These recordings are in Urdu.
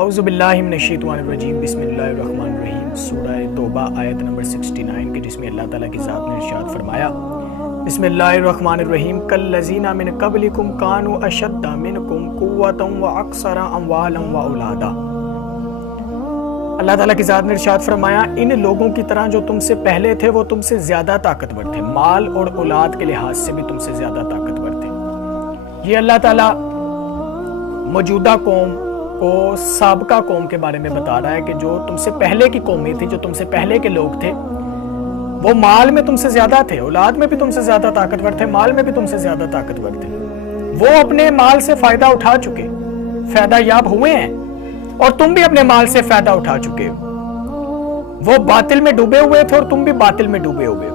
اعوذ باللہ من الشیطان الرجیم بسم اللہ الرحمن الرحیم سورہ توبہ آیت نمبر 69 کے جس میں اللہ تعالیٰ کی ذات نے ارشاد فرمایا بسم اللہ الرحمن الرحیم کالذین من قبلکم کانوا اشد منکم قوۃ واکثر اموالا واولادا۔ اللہ تعالیٰ کی ذات نے ارشاد فرمایا ان لوگوں کی طرح جو تم سے پہلے تھے وہ تم سے زیادہ طاقتور تھے، مال اور اولاد کے لحاظ سے بھی تم سے زیادہ طاقتور تھے۔ یہ اللہ تعالیٰ موجودہ قوم کو سابقہ قوم کے بارے میں بتا رہا ہے کہ جو تم سے پہلے کی قومیں تھی، جو تم سے پہلے کے لوگ تھے، وہ مال میں تم سے زیادہ تھے، اولاد میں بھی تم سے زیادہ طاقتور تھے، مال میں بھی تم سے زیادہ طاقتور تھے۔ وہ اپنے مال سے فائدہ اٹھا چکے، فائدہ یاب ہوئے ہیں، اور تم بھی اپنے مال سے فائدہ اٹھا چکے ہو۔ وہ باطل میں ڈوبے ہوئے تھے اور تم بھی باطل میں ڈوبے ہوئے ہو۔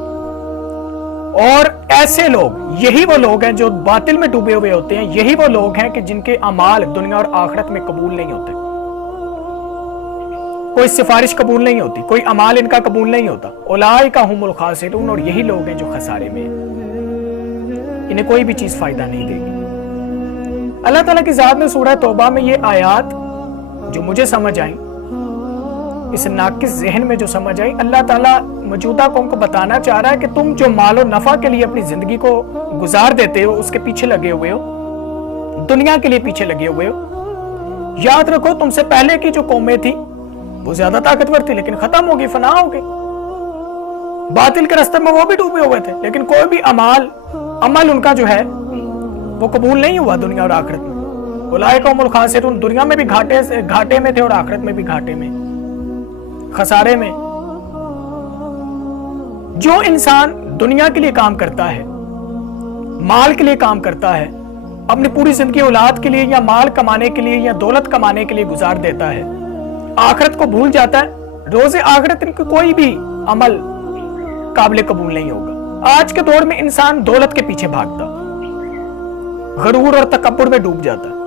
اور ایسے لوگ، یہی وہ لوگ ہیں جو باطل میں ڈوبے ہوئے ہوتے ہیں، یہی وہ لوگ ہیں کہ جن کے اعمال دنیا اور آخرت میں قبول نہیں ہوتے، کوئی سفارش قبول نہیں ہوتی، کوئی اعمال ان کا قبول نہیں ہوتا۔ اولئک هم الخاسرون، اور یہی لوگ ہیں جو خسارے میں ہیں، انہیں کوئی بھی چیز فائدہ نہیں دے گی۔ اللہ تعالیٰ کی ذات نے سورہ توبہ میں یہ آیات جو مجھے سمجھ آئیں، اس ناقص ذہن میں جو سمجھ آئی، اللہ تعالیٰ موجودہ قوم کو بتانا چاہ رہا ہے کہ تم جو مال و نفع کے لیے اپنی زندگی کو گزار دیتے ہو، اس کے پیچھے لگے ہوئے ہو، دنیا کے لیے پیچھے لگے ہوئے ہو، یاد رکھو تم سے پہلے کی جو قومیں تھیں وہ زیادہ طاقتور تھی لیکن ختم ہو گئی، فنا ہو گئی۔ باطل کے راستے میں وہ بھی ڈوبے ہوئے تھے لیکن کوئی بھی عمل ان کا جو ہے وہ قبول نہیں ہوا دنیا اور آخرت میں۔ اولئک هم الخاسرون، دنیا میں بھی گھاٹے میں تھے اور آخرت میں بھی گھاٹے میں، خسارے میں۔ جو انسان دنیا کے لیے کام کرتا ہے، مال کے لیے کام کرتا ہے، اپنی پوری زندگی اولاد کے لیے یا مال کمانے کے لیے یا دولت کمانے کے لیے گزار دیتا ہے، آخرت کو بھول جاتا ہے، روز آخرت ان کا کوئی بھی عمل قابل قبول نہیں ہوگا۔ آج کے دور میں انسان دولت کے پیچھے بھاگتا، غرور اور تکبر میں ڈوب جاتا ہے۔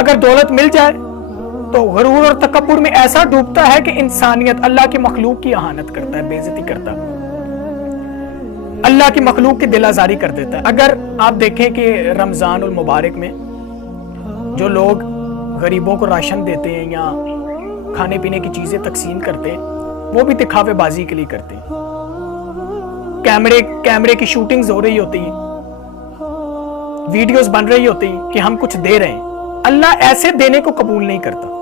اگر دولت مل جائے تو غرور اور تکبر میں ایسا ڈوبتا ہے کہ انسانیت، اللہ کی مخلوق کی اہانت کرتا ہے، بے عزتی کرتا ہے، اللہ کی مخلوق کی دل آزاری کر دیتا ہے۔ اگر آپ دیکھیں کہ رمضان المبارک میں جو لوگ غریبوں کو راشن دیتے ہیں یا کھانے پینے کی چیزیں تقسیم کرتے ہیں، وہ بھی دکھاوے بازی کے لیے کرتے ہیں۔ کیمرے کی شوٹنگز ہو رہی ہوتی ہیں، ویڈیوز بن رہی ہوتی ہیں کہ ہم کچھ دے رہے ہیں۔ اللہ ایسے دینے کو قبول نہیں کرتا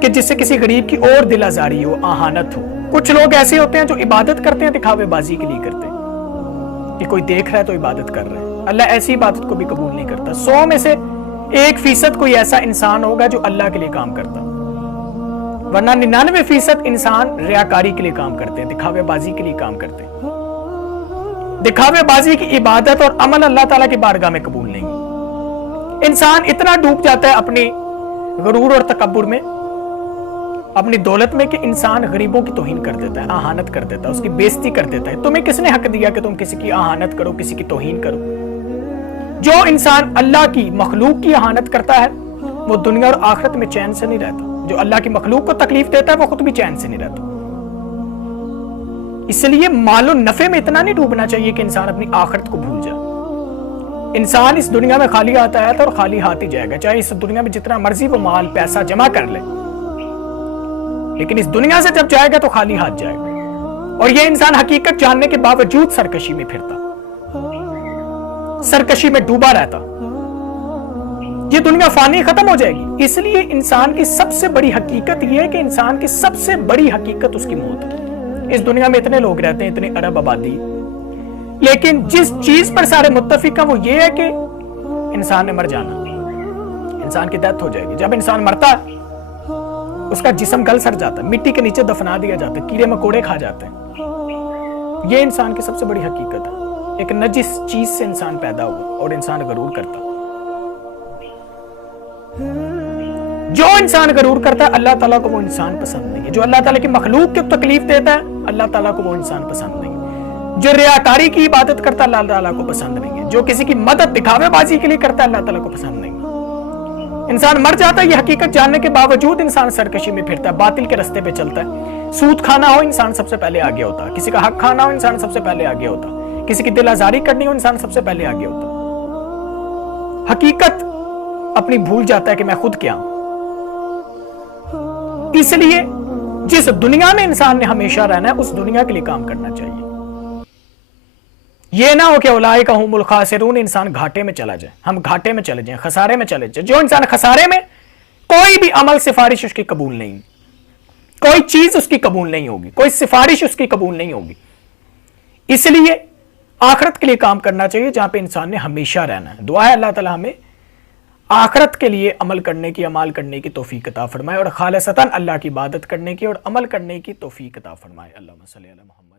کہ جس سے کسی غریب کی اور دل آزاری ہو، اہانت ہو۔ کچھ لوگ ایسے ہوتے ہیں جو عبادت کرتے ہیں، دکھاوے بازی کے لیے کرتے ہیں کہ کوئی دیکھ رہا ہے تو عبادت کر رہا ہے۔ اللہ ایسی عبادت کو بھی قبول نہیں کرتا۔ 100 میں سے 1% کوئی ایسا انسان ہوگا جو اللہ کے لیے کام کرتا، ورنہ 99% انسان ریاکاری کے لیے کام کرتے ہیں، دکھاوے بازی کے لیے کام کرتے ہیں۔ دکھاوے بازی کی عبادت اور عمل اللہ تعالیٰ کی بارگاہ میں قبول نہیں۔ انسان اتنا ڈوب جاتا ہے اپنی غرور اور تکبر میں، اپنی دولت میں، کہ انسان غریبوں کی توہین کر دیتا ہے، اہانت کر دیتا ہے، اس کی بےزتی کر دیتا ہے۔ تمہیں کس نے حق دیا کہ تم کسی کی اہانت کرو، کسی کی توہین کرو؟ جو انسان اللہ کی مخلوق کی اہانت کرتا ہے وہ دنیا اور آخرت میں چین سے نہیں رہتا۔ جو اللہ کی مخلوق کو تکلیف دیتا ہے وہ خود بھی چین سے نہیں رہتا۔ اس لیے مال و نفع میں اتنا نہیں ڈوبنا چاہیے کہ انسان اپنی آخرت کو بھول جائے۔ انسان اس دنیا میں خالی ہاتھ آیا تھا اور خالی ہاتھ ہی جائے گا، چاہے اس دنیا میں جتنا مرضی وہ مال پیسہ جمع کر لے، لیکن اس دنیا سے جب جائے گا تو خالی ہاتھ جائے گا۔ اور یہ انسان حقیقت جاننے کے باوجود سرکشی میں پھرتا، سرکشی میں ڈوبا رہتا۔ یہ دنیا فانی ختم ہو جائے گی۔ اس لیے انسان کی سب سے بڑی حقیقت یہ ہے کہ انسان کی سب سے بڑی حقیقت اس کی موت ہے۔ اس دنیا میں اتنے لوگ رہتے ہیں، اتنے ارب آبادی، لیکن جس چیز پر سارے متفق ہیں وہ یہ ہے کہ انسان نے مر جانا، انسان کی ڈیتھ ہو جائے گی۔ جب انسان مرتا ہے اس کا جسم گل سڑ جاتا ہے، مٹی کے نیچے دفنا دیا جاتا ہے، کیڑے مکوڑے کھا جاتے ہیں۔ یہ انسان کی سب سے بڑی حقیقت ہے۔ ایک نجس چیز سے انسان پیدا ہوا اور انسان غرور کرتا۔ جو انسان غرور کرتا ہے اللہ تعالیٰ کو وہ انسان پسند نہیں ہے۔ جو اللہ تعالیٰ کی مخلوق کو تکلیف دیتا ہے اللہ تعالیٰ کو وہ انسان پسند نہیں ہے۔ جو ریاکاری کی عبادت کرتا ہے اللہ تعالیٰ کو پسند نہیں ہے۔ جو کسی کی مدد دکھاوے بازی کے لیے کرتا ہے اللہ تعالیٰ کو پسند نہیں ہے۔ انسان مر جاتا ہے، یہ حقیقت جاننے کے باوجود انسان سرکشی میں پھرتا ہے، باطل کے راستے پہ چلتا ہے۔ سود کھانا ہو انسان سب سے پہلے آگے ہوتا، کسی کا حق کھانا ہو انسان سب سے پہلے آگے ہوتا، کسی کی دل آزاری کرنی ہو انسان سب سے پہلے آگے ہوتا۔ حقیقت اپنی بھول جاتا ہے کہ میں خود کیا ہوں. اس لیے جس دنیا میں انسان نے ہمیشہ رہنا ہے اس دنیا کے لیے کام کرنا چاہیے. یہ نہ ہو کہ اولئک هم الخاسرون، انسان گھاٹے میں چلا جائے، ہم گھاٹے میں چلے جائیں، خسارے میں چلے جائیں. جو انسان خسارے میں، کوئی بھی عمل سفارش اس کی قبول نہیں، کوئی چیز اس کی قبول نہیں ہوگی، کوئی سفارش اس کی قبول نہیں ہوگی. اس لیے آخرت کے لیے کام کرنا چاہیے جہاں پہ انسان نے ہمیشہ رہنا ہے. دعا ہے اللہ تعالیٰ ہمیں آخرت کے لیے عمل کرنے کی، عمال کرنے کی توفیق عطا فرمائے، اور خالصتاً اللہ کی عبادت کرنے کی اور عمل کرنے کی توفیق عطا فرمائے. اللہم صلی علی محمد.